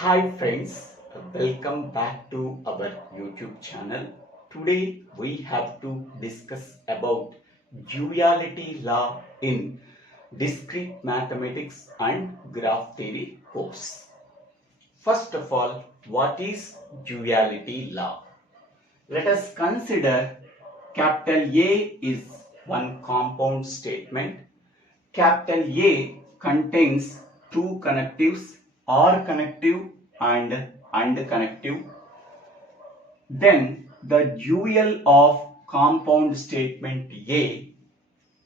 Hi friends, welcome back to our YouTube channel. Today we have to discuss about duality law in discrete mathematics and graph theory course. First of all, what is duality law? Let us consider capital A is one compound statement. Capital A contains two connectives, or connective and connective. Then the dual of compound statement A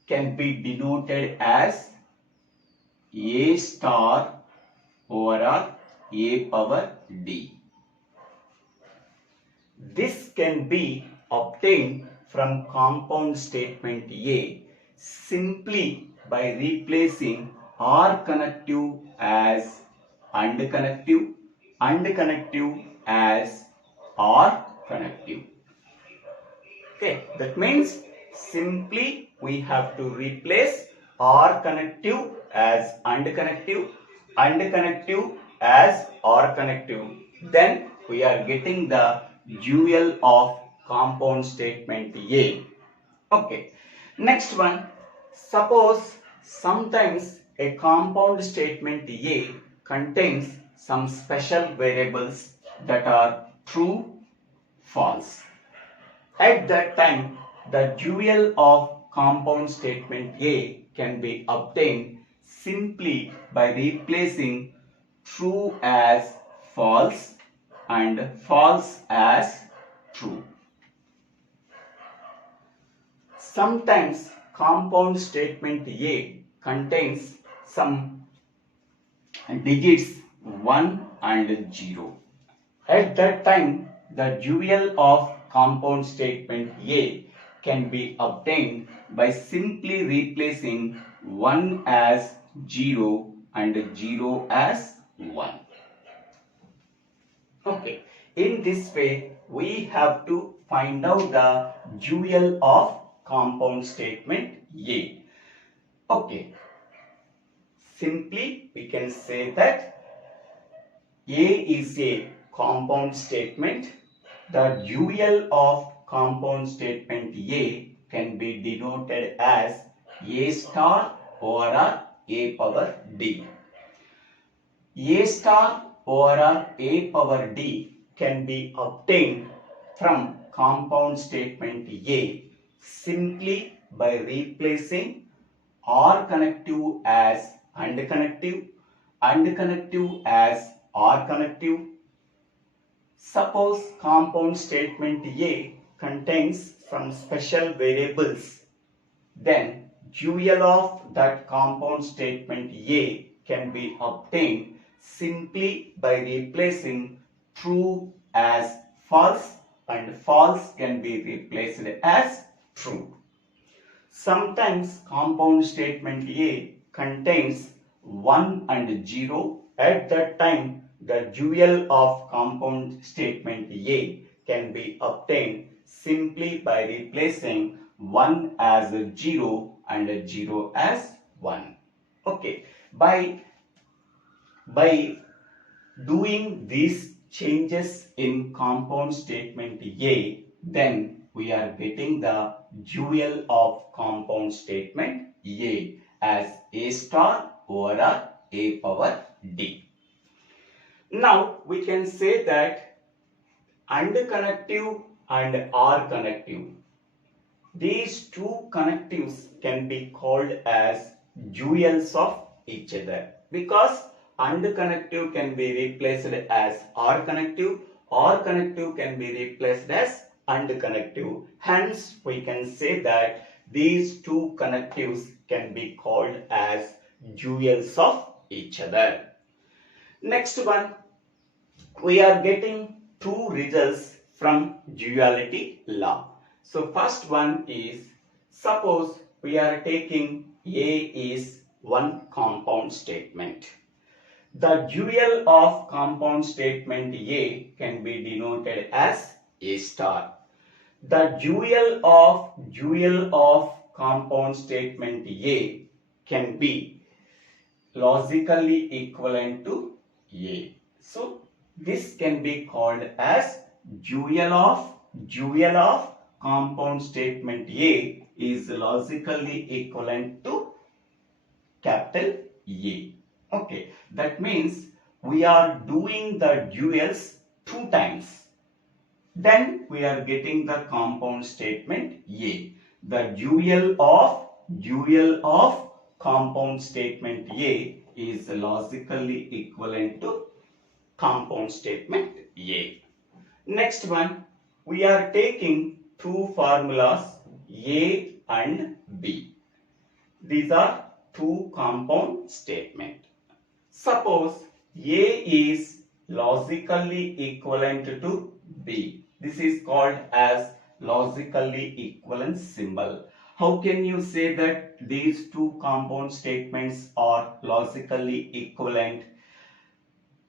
can be denoted as A star over A power D. This can be obtained from compound statement A simply by replacing R connective as and connective as R connective. Okay, that means simply we have to replace R connective as and connective as R connective. Then we are getting the dual of compound statement A. Okay, next one. Suppose sometimes a compound statement A contains some special variables that are true, false. At that time, the dual of compound statement A can be obtained simply by replacing true as false and false as true. Sometimes compound statement A contains some digits 1 and 0. At that time, the dual of compound statement A can be obtained by simply replacing 1 as 0 and 0 as 1. Okay, in this way, we have to find out the dual of compound statement A. Okay, simply we can say that A is a compound statement. The dual of compound statement A can be denoted as A star over A power D. A star over A power D can be obtained from compound statement A simply by replacing R connective as and connective as R connective. Suppose compound statement A contains some special variables, then dual of that compound statement A can be obtained simply by replacing true as false and false can be replaced as true. Sometimes compound statement A contains 1 and 0. At that time, the dual of compound statement A can be obtained simply by replacing 1 as 0 and 0 as 1. Okay, by doing these changes in compound statement A, then we are getting the dual of compound statement A as A star over A power D. Now we can say that and connective and R connective, these two connectives can be called as duals of each other, because and connective can be replaced as R connective can be replaced as and connective. Hence, we can say that these two connectives can be called as duals of each other. Next one, we are getting two results from duality law. So first one is, suppose we are taking A is one compound statement. The dual of compound statement A can be denoted as A star. The dual of compound statement A can be logically equivalent to A. So This can be called as dual of compound statement A is logically equivalent to capital A. Okay, that means we are doing the duals 2 times. Then we are getting the compound statement A. The dual of compound statement A is logically equivalent to compound statement A. Next one, we are taking two formulas A and B. These are two compound statements. Suppose A is logically equivalent to B. This is called as logically equivalent symbol. How can you say that these two compound statements are logically equivalent?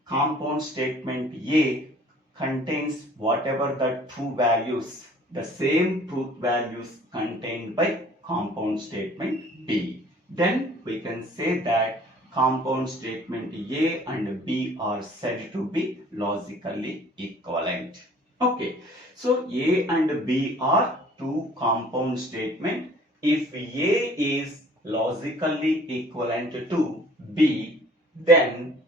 Compound statement A contains whatever the true values, the same truth values contained by compound statement B. Then we can say that compound statement A and B are said to be logically equivalent. Okay, so A and B are two compound statements. If A is logically equivalent to B, then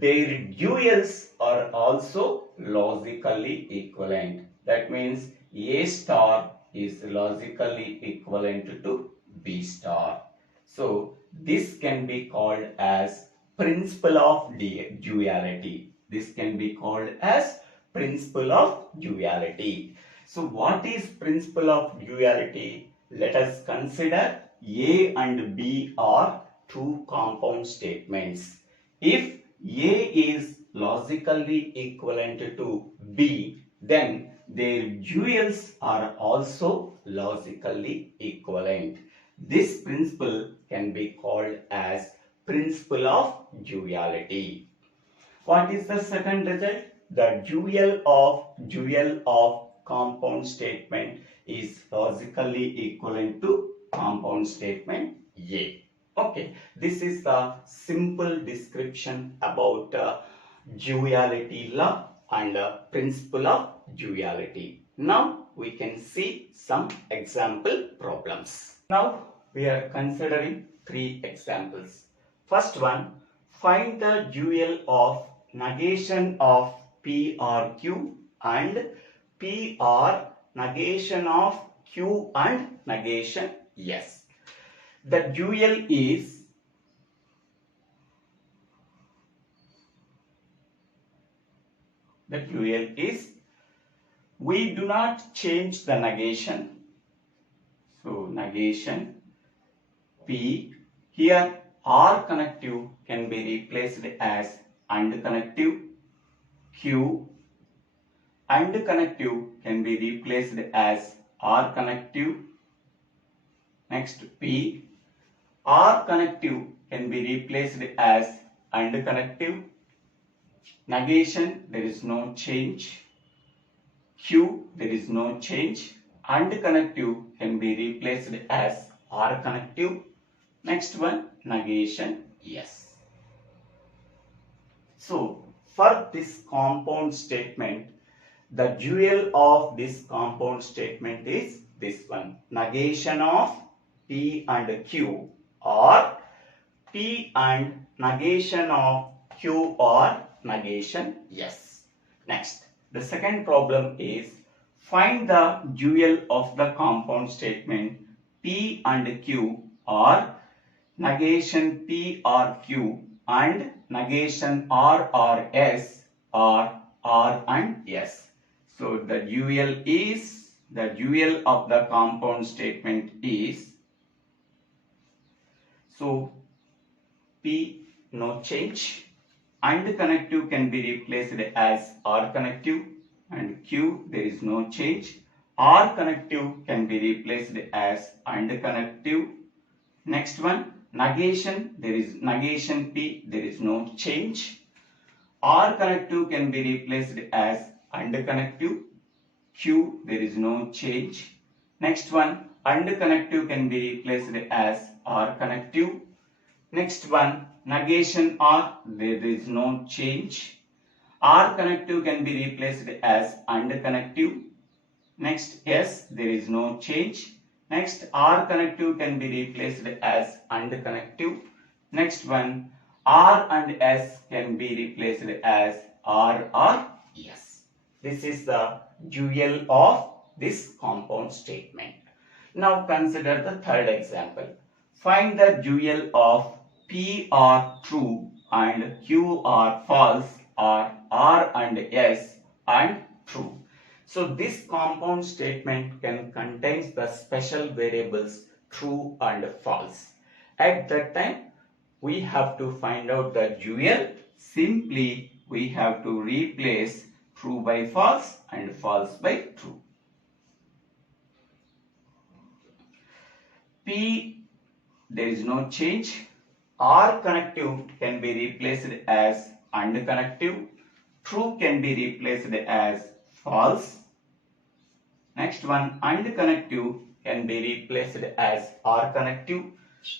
their duals are also logically equivalent. That means A star is logically equivalent to B star. So this can be called as principle of duality. This can be called as principle of duality. So what is principle of duality? Let us consider A and B are two compound statements. If A is logically equivalent to B, then their duals are also logically equivalent. This principle can be called as principle of duality. What is the second result? The dual of compound statement is logically equivalent to compound statement A. Okay, this is the simple description about duality law and principle of duality. Now we can see some example problems. Now we are considering three examples. First one, find the dual of negation of PRQ and PR negation of Q and negation S. The dual is we do not change the negation. So negation P, here R connective can be replaced as AND connective, Q AND connective can be replaced as R connective. Next P, R connective can be replaced as AND connective. Negation, there is no change. Q, there is no change. AND connective can be replaced as R connective. Next one, negation S. So for this compound statement, the dual of this compound statement is this one, negation of P and Q, or P and negation of Q or negation S. Next, the second problem is find the dual of the compound statement P and Q, or negation P or Q and negation R or S, or R and S. So the dual of the compound statement is, so P no change, AND connective can be replaced as R connective, and Q there is no change. R connective can be replaced as AND connective. Next one, negation, there is negation P, there is no change. R connective can be replaced as AND connective. Q, there is no change. Next one, AND connective can be replaced as R connective. Next one, negation R, there is no change. R connective can be replaced as AND connective. Next, S, there is no change. Next, R connective can be replaced as AND connective. Next one, R and S can be replaced as R or S. This is the dual of this compound statement. Now consider the third example. Find the dual of P are true and Q are false, or R and S and true. So this compound statement can contain the special variables true and false. At that time, we have to find out the dual. Simply, we have to replace true by false and false by true. P, there is no change. R connective can be replaced as AND connective. True can be replaced as false. Next one, AND connective can be replaced as R connective.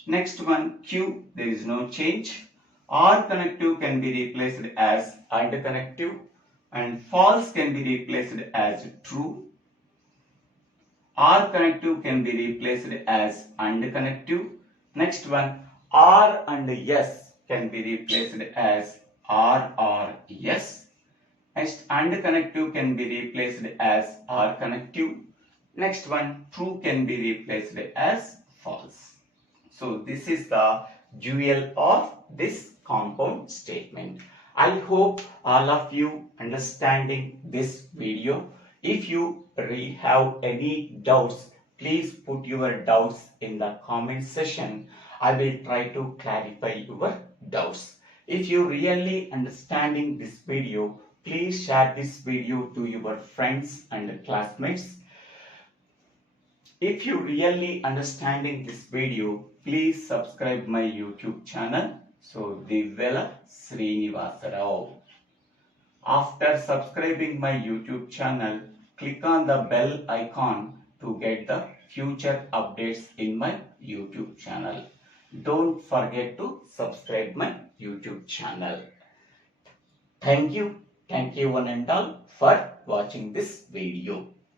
Next one, Q, there is no change. R connective can be replaced as AND connective, and false can be replaced as true. R connective can be replaced as AND connective. Next one, R and S can be replaced as R or S. Next, AND connective can be replaced as R connective. Next one, true can be replaced as false. So this is the dual of this compound statement. I hope all of you understanding this video. If you have any doubts, please put your doubts in the comment section. I will try to clarify your doubts. If you really understanding this video, please share this video to your friends and classmates. If you really understanding this video, please subscribe my YouTube channel. So Divvela Srinivasa. After subscribing my YouTube channel, click on the bell icon to get the future updates in my YouTube channel. Don't forget to subscribe my YouTube channel. Thank you one and all for watching this video.